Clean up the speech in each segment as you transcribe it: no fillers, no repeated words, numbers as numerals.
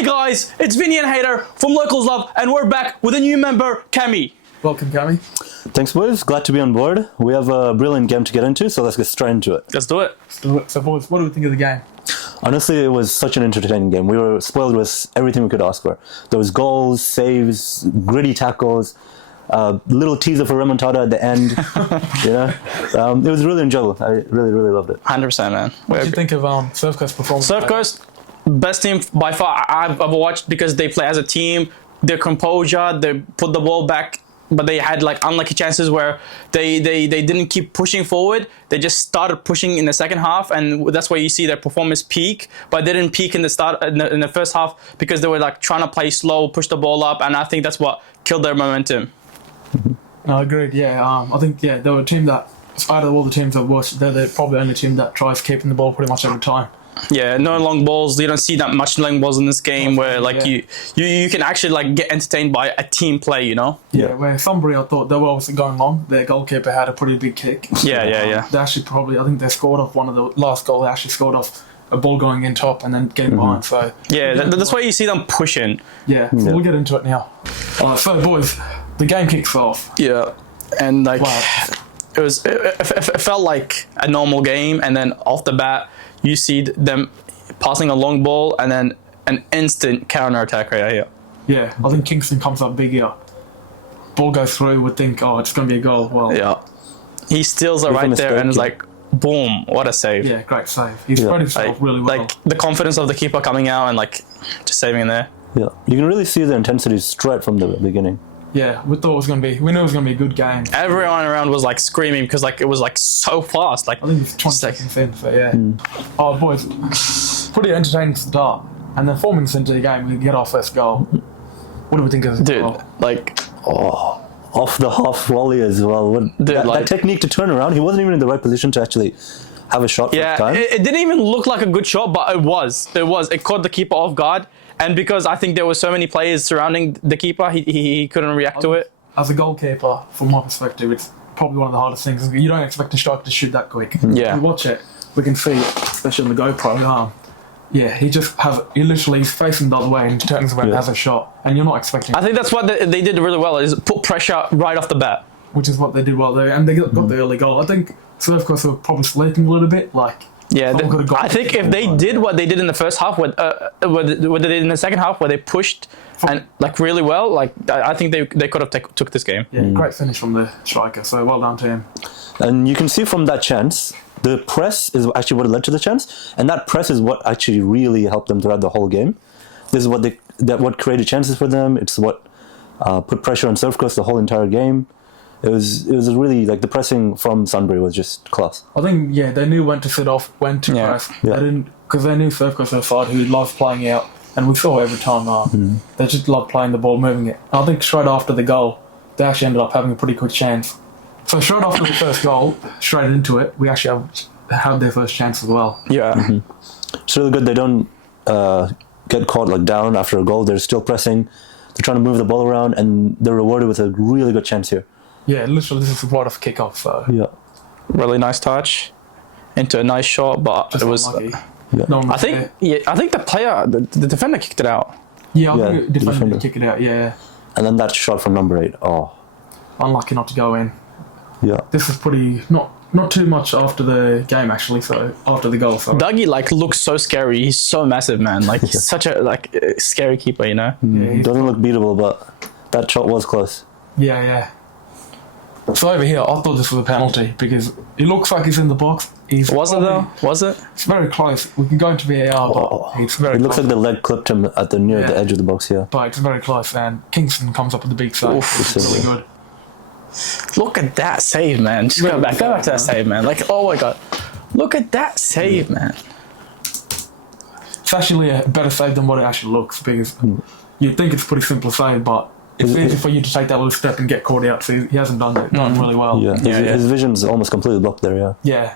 Hey guys, it's Vinny and Haidar from Locals Love, and we're back with a new member, Cami. Welcome, Cami. Thanks, boys. Glad to be on board. We have a brilliant game to get into, so let's get straight into it. Let's do it. So, boys, what do we think of the game? Honestly, it was such an entertaining game. We were spoiled with everything we could ask for. There was goals, saves, gritty tackles, little teaser for remontada at the end. It was really enjoyable. I really loved it. 100%, man. What did you think of Surfcoast performance? Surfcoast, best team by far I've ever watched because they play as a team. Their composure, they put the ball back, but they had like unlucky chances where they didn't keep pushing forward. They just started pushing in the second half, and that's where you see their performance peak. But they didn't peak in the first half because they were like trying to play slow, push the ball up, and I think that's what killed their momentum. No, agreed. Yeah, I think they were a team that, out of all the teams I've watched, they're probably the only team that tries keeping the ball pretty much every time. Yeah, no long balls. You don't see that much long balls in this game where like you can actually like get entertained by a team play, you know? Yeah, where Sunbury, I thought they were obviously going long. Their goalkeeper had a pretty big kick. Yeah. They actually I think they scored off one of the last goal. They actually scored off a ball going in top and then getting behind. So yeah, that's why you see them pushing. Yeah, so we'll get into it now. So boys, the game kicks off. Yeah, and like Wow. it felt like a normal game, and then off the bat you see them passing a long ball and then an instant counter attack right here. Yeah, I think Kingston comes up big here. Ball goes through, would think, it's going to be a goal. Well, yeah, he steals it right there, and it's like, boom, what a save. Yeah, great save. He spread himself really well. Like the confidence of the keeper coming out and like just saving in there. Yeah, you can really see the intensity straight from the beginning. Yeah, we knew it was going to be a good game. Everyone around was like screaming because like it was like so fast. Like I think it's 20 seconds in, so yeah. Oh, boys, pretty entertaining start. And then 4 minutes into the game, we get our first goal. What do we think of this dude, goal? like, Off the half volley as well. That technique to turn around, he wasn't even in the right position to actually have a shot for time. It didn't even look like a good shot, but it was. It caught the keeper off guard. And because I think there were so many players surrounding the keeper, he couldn't react to it. As a goalkeeper, from my perspective, it's probably one of the hardest things. You don't expect a striker to shoot that quick. Yeah. If we watch it, we can see, especially on the GoPro, he's facing the other way and turns around and has a shot. And you're not expecting I think that's what they did really well, is put pressure right off the bat. Which is what they did well there. And they got the early goal. I think Surfcoast were probably sleeping a little bit, yeah, I think if they did what they did in the first half, what they did in the second half, where they pushed and like really well, like I think they could have took this game. Yeah, great finish from the striker. So well done to him. And you can see from that chance, the press is actually what led to the chance, and that press is what actually really helped them throughout the whole game. This is what created chances for them. It's what put pressure on Surfcoast the whole entire game. It was really like the pressing from Sunbury was just class. I think they knew when to sit off, when to press. Yeah. They didn't, because they knew Surfcoast were a side who loved playing out, and we saw every time they just loved playing the ball, moving it. And I think straight after the goal, they actually ended up having a pretty good chance. So straight after the first goal, straight into it, we actually had their first chance as well. Yeah, It's really good they don't get caught like down after a goal. They're still pressing. They're trying to move the ball around, and they're rewarded with a really good chance here. Yeah, literally, this is right off kickoff. So really nice touch into a nice shot, but just it was. I think the defender kicked it out. Yeah, I think the defender did kick it out. Yeah, and then that shot from number 8. Unlucky not to go in. Yeah, this was pretty not too much after the game actually. So after the goal, Dougie looks so scary. He's so massive, man. Like he's such a scary keeper, you know. He doesn't look beatable, but that shot was close. Yeah. So over here, I thought this was a penalty because it looks like he's in the box. Was it though? Was it? It's very close. We can go into VAR, but it's very. It looks like the leg clipped him at near the edge of the box here. But it's very close, and Kingston comes up with the big save. It's really good. Look at that save, man. Just go back to that save, man. Like, oh my god, look at that save, man. It's actually a better save than what it actually looks because you'd think it's a pretty simple save, but it's easy for you to take that little step and get caught out. So he hasn't done really well. Yeah, his vision's almost completely blocked there. Yeah.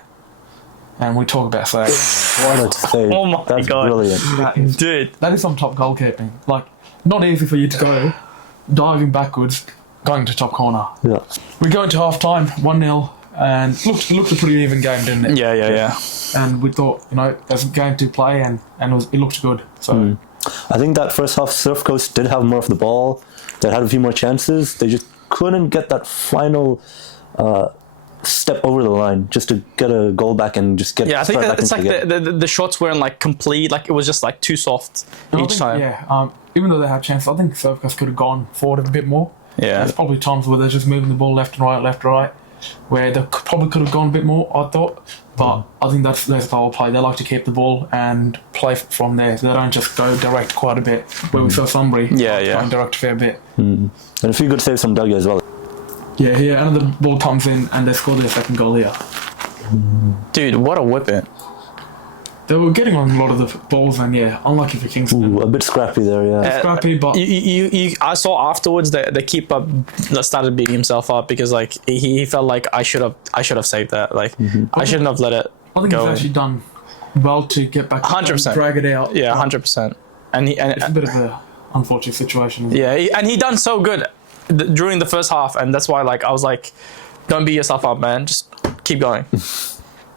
And we talk about saves. What a save! Oh my That's god, brilliant, dude. That is some top goalkeeping. Like, not easy for you to go diving backwards, going to top corner. Yeah. We go into half time, 1-0, and it looked a pretty even game, didn't it? Yeah. And we thought, there's a game to play, and it looked good. So I think that first half, Surfcoast did have more of the ball. They had a few more chances. They just couldn't get that final step over the line just to get a goal back and just get. Yeah, I think start that back it's into like the game. the shots weren't like complete. Like it was just like too soft each time. Yeah, even though they had chances, I think Surfcoast could have gone forward a bit more. Yeah. There's probably times where they're just moving the ball left, right, where they probably could have gone a bit more, I thought. But I think that's their style of play. They like to keep the ball and play from there. They don't just go direct quite a bit. Where we saw Sunbury going direct a fair bit. And a few good saves from Dougie as well. Yeah, here, and the ball comes in and they score their second goal here. Dude, what a whipping. They were getting on a lot of the balls and unlucky for Kingston. Ooh, a bit scrappy there, yeah. Scrappy, but I saw afterwards that the keeper started beating himself up because like he felt like I should have saved that. Like I shouldn't have let it I think go. he's actually done well to get back 100%. and drag it out. Yeah, 100%. And It's a bit of an unfortunate situation. and he done so good during the first half, and that's why like I was like, don't beat yourself up, man. Just keep going.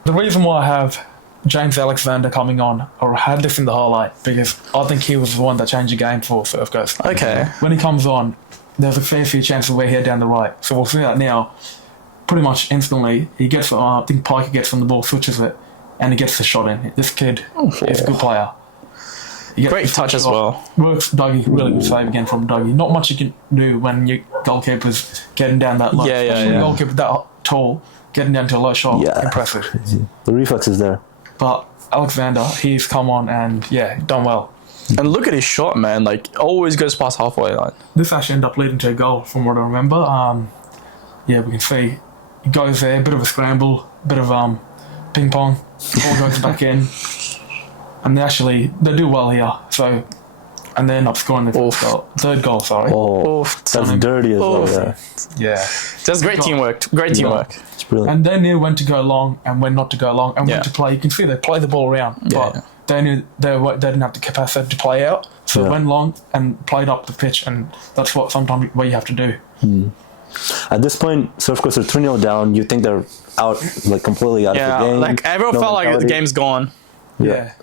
The reason why I have James Alexander coming on, or had this in the highlight, because I think he was the one that changed the game for Surfcoast. Okay. When he comes on, there's a fair few chances where he's down the right. So we'll see that now. Pretty much instantly, he gets. I think Piker gets on the ball, switches it, and he gets the shot in. This kid is a good player. He gets Great the touch as shot. well. Works Dougie, really good save again from Dougie. Not much you can do when your goalkeeper's getting down that low. Yeah, yeah, Especially yeah. a goalkeeper that tall, getting down to a low shot. Yeah. Impressive. The reflex is there. But Alexander, he's come on and done well. And look at his shot, man. Like always goes past halfway line. This actually ended up leading to a goal, from what I remember. We can see he goes there, bit of a scramble, bit of ping pong, ball goes back in, and they do well here. So, and they end up scoring the third goal. Sorry. Oh, Oof. that's dirty as well. Oof. Yeah. Yeah. That's great teamwork. Great teamwork. It's brilliant. And they knew when to go long and when not to go long and Yeah. when to play. You can see they play the ball around, Yeah. but they knew they didn't have the capacity to play out. So they went long and played up the pitch, and that's what sometimes what you have to do. At this point, Surfcoast are 3-0 down. You think they're out, like completely out Yeah, of the game. like everyone No felt like the mentality. game's gone. Yeah.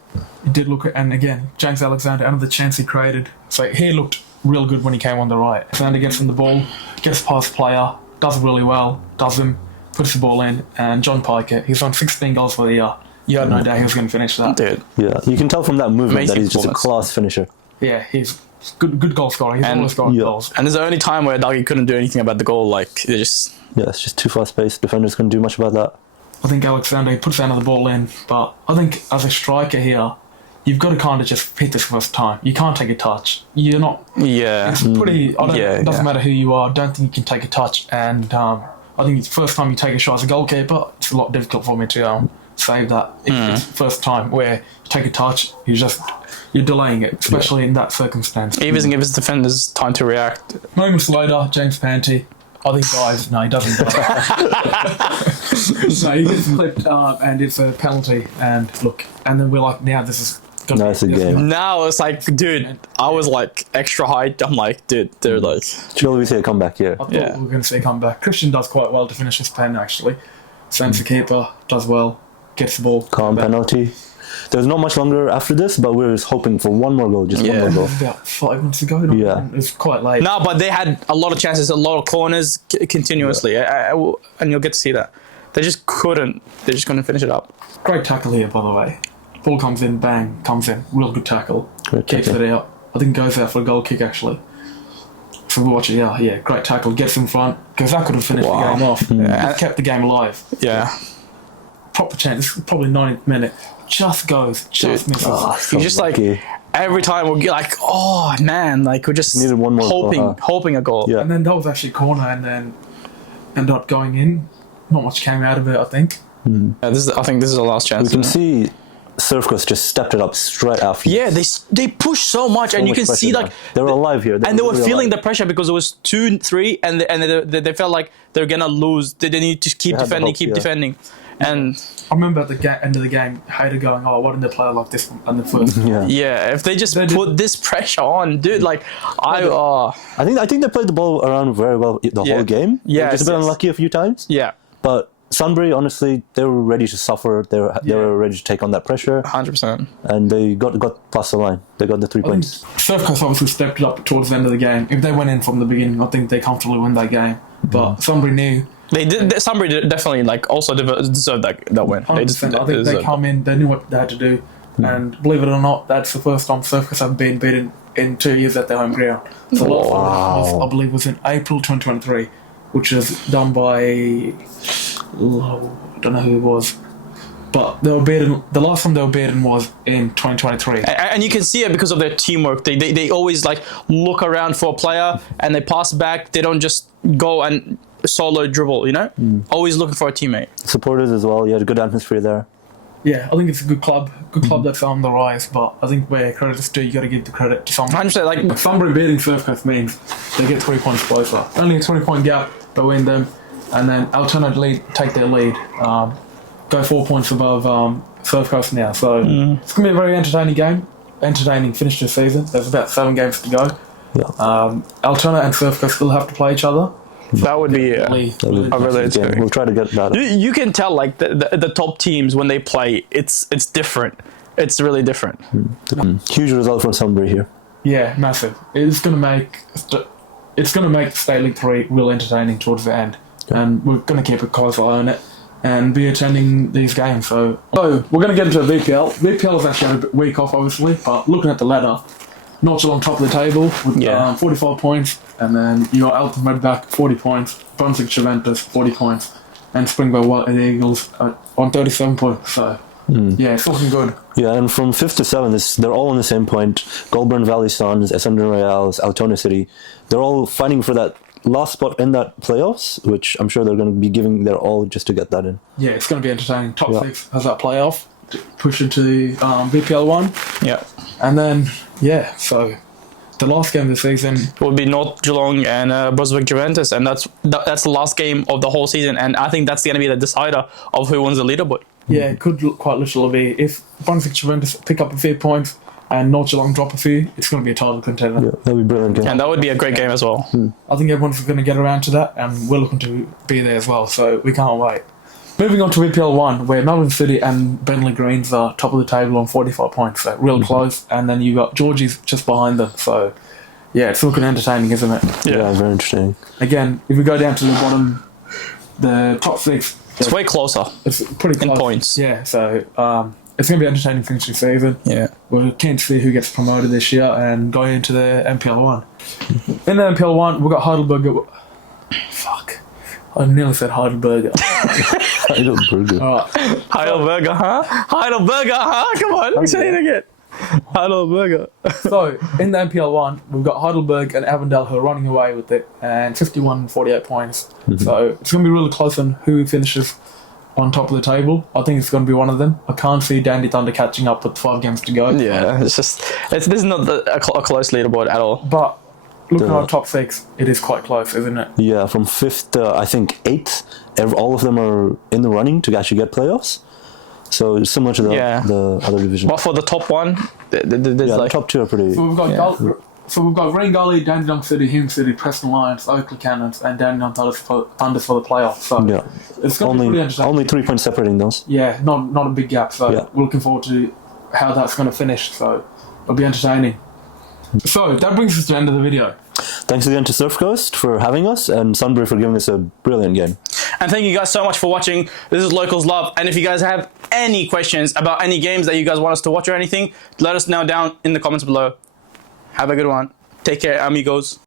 It did look, and again, James Alexander, another chance he created. So he looked real good when he came on the right. Alexander gets on the ball, gets past the player, does really well, puts the ball in, and John Piker, he's on 16 goals for the year. You had no doubt he was going to finish that. Dude. Yeah, you can tell from that movement Amazing that he's just a performance. class finisher. Yeah, he's good goal scorer. He's always scoring goals. And there's the only time where Dougie couldn't do anything about the goal. Like they just Yeah, it's just too fast paced. Defenders couldn't do much about that. I think Alexander, he puts another ball in, but I think as a striker here, you've got to kind of just hit this first time. You can't take a touch. You're not. yeah. It's pretty. It doesn't yeah. matter who you are. I don't think you can take a touch. And I think it's the first time you take a shot as a goalkeeper, it's a lot difficult for me to save that. It's the first time where you take a touch, you're delaying it, especially in that circumstance. He doesn't give his defenders time to react. Moments later, James Panty. I think dives. No, he doesn't dive. No, he gets clipped and it's a penalty. And look, and then we're like, now this is. Now it's a game. Now it's like, dude, I was like extra hyped. I'm like, dude, they're like, Surely we see a comeback here. I thought we were going to see a comeback. Christian does quite well to finish his pen, actually. Same's the keeper, does well, gets the ball. Calm penalty. There's not much longer after this, but we're just hoping for one more goal, just one more goal. About 5 minutes ago. Yeah. It was quite late. no, but they had a lot of chances, a lot of corners continuously, and you'll get to see that. They just couldn't. They just couldn't finish it up. Great tackle here, by the way. Ball comes in, bang, comes in. Real good tackle. Great Kicks tackle. it out. I think goes out for a goal kick, actually. So we'll watch it, yeah. Great tackle, gets in front. Because that could have finished the game off. It kept the game alive. Yeah, Proper chance, probably 90th minute. Just goes, just misses. So you just like lucky. every time we'll get like, oh man, like we're just Needed one more hoping, goal, huh? hoping a goal. Yeah. And then that was actually a corner, and then ended up going in. Not much came out of it, I think. Yeah, I think this is the last chance. We can isn't it? see Surfcoast just stepped it up straight after. Yeah, they push so much, and you much can see pressure like now. They were alive here. and they were really feeling alive. the pressure because it was 2-3, and they felt like they're gonna lose. They need to keep They had the defending, hope, keep yeah. defending, and I remember at the end of the game, Haidar going, "Oh, why didn't they play like this in the first?" Yeah. yeah, if they just They did- put this pressure on, dude, like I think they played the ball around very well the Yeah. whole game. Yes, Just a bit yes. unlucky a few times. yeah. But Sunbury, honestly, they were ready to suffer. They were ready to take on that pressure, 100%. and they got past the line. They got the 3 points. Surfcoast obviously stepped it up towards the end of the game. If they went in from the beginning, I think they comfortably win that game. But Sunbury knew. Sunbury definitely also deserved that win. 100%. I think they come in, they knew what they had to do. And believe it or not, that's the first time Surfcoast have been beaten in 2 years at their home ground. So last time I believe was in April 2023, which was done by I don't know who it was, but they were beaten. The last time they were beaten was in 2023, and you can see it because of their teamwork. They always like look around for a player and they pass back. They don't just go and solo dribble. Always looking for a teammate. Supporters as well. You had a good atmosphere there. Yeah, I think it's a good club that's on the rise. But I think where credit is due, you got to give the credit to Sunbury. 100%. Like Sunbury beating Surfcoast means they get 3 points closer. Only a 20-point gap between them, and then alternately take their lead. Go 4 points above Surfcoast now. So it's going to be a very entertaining game. Entertaining finish to the season. There's about 7 games to go. Yeah. Altona and Surfcoast still have to play each other. that would be Really entertaining. We'll try to get that. You can tell like the top teams when they play, it's different. It's really different. Huge result from Sunbury here. Yeah, massive. It's going to make State League 3 real entertaining towards the end. And we're going to keep a close eye on it and be attending these games. So we're going to get into VPL. VPL is actually had a week off, obviously, but looking at the ladder, not so on top of the table with 45 points, and then you got Elton Red back 40 points, Brunswick Juventus 40 points, and Springvale White Eagles on 37 points. So yeah, it's looking good. Yeah, and from 5th to 7th, they're all on the same point. Goulburn Valley Suns, Essendon Royals, Altona City. They're all fighting for that last spot in that playoffs, which I'm sure they're going to be giving their all just to get that in. Yeah, it's going to be entertaining. Top 6 has that playoff, push into the VPL1. Yeah. And then, so the last game of the season will be North Geelong and Brunswick Juventus, and that's the last game of the whole season, and I think that's going to be the decider of who wins the leaderboard. Yeah, it could quite literally be. If Brunswick Juventus pick up a few points and North Geelong drop a few, it's going to be a title contender. Yeah, that'd be brilliant game. And that would be a great game as well. I think everyone's going to get around to that, and we're looking to be there as well, so we can't wait. Moving on to VPL1, where Melbourne City and Bentley Greens are top of the table on 45 points, so real close, and then you got Georgie's just behind them, so yeah, it's looking entertaining, isn't it? Yeah, very interesting. Again, if we go down to the bottom, the top 6, it's way closer. It's pretty close. In points. Yeah, so it's going to be entertaining finish the season. Yeah. We're keen to see who gets promoted this year and going into the NPL1. In the NPL1, we've got Heidelberg. Fuck. I nearly said Heidelberg. Heidelberg. Alright. Heidelberger, huh? Heidelberger, huh? Come on, say it again. Heidelberger. So, in the NPL1, we've got Heidelberg and Avondale who are running away with it, and 51 and 48 points. So, it's going to be really close on who finishes on top of the table. I think it's going to be one of them. I can't see Dandy Thunder catching up with 5 games to go. Yeah, this is not a close leaderboard at all. But looking at our top 6, it is quite close, isn't it? Yeah, from 5th to, I think, 8th, all of them are in the running to actually get playoffs. So it's similar to the other division. But for the top one, there's the top 2 are pretty... So we've got Green Gully, Dandenong City, Hume City, Preston Lions, Oakley Cannons, and Dandenong Thunders for the playoffs. So it's going to be pretty entertaining. Only 3 points separating those. Yeah, not a big gap. So we're looking forward to how that's going to finish. So it'll be entertaining. So that brings us to the end of the video. Thanks again to Surfcoast for having us, and Sunbury for giving us a brilliant game. And thank you guys so much for watching. This is Locals Love. And if you guys have any questions about any games that you guys want us to watch or anything, let us know down in the comments below. Have a good one. Take care, amigos.